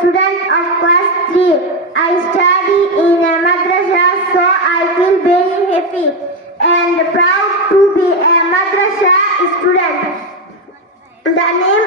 student of class 3. I study in a madrasa, so I feel very happy and proud to be a madrasa student. The name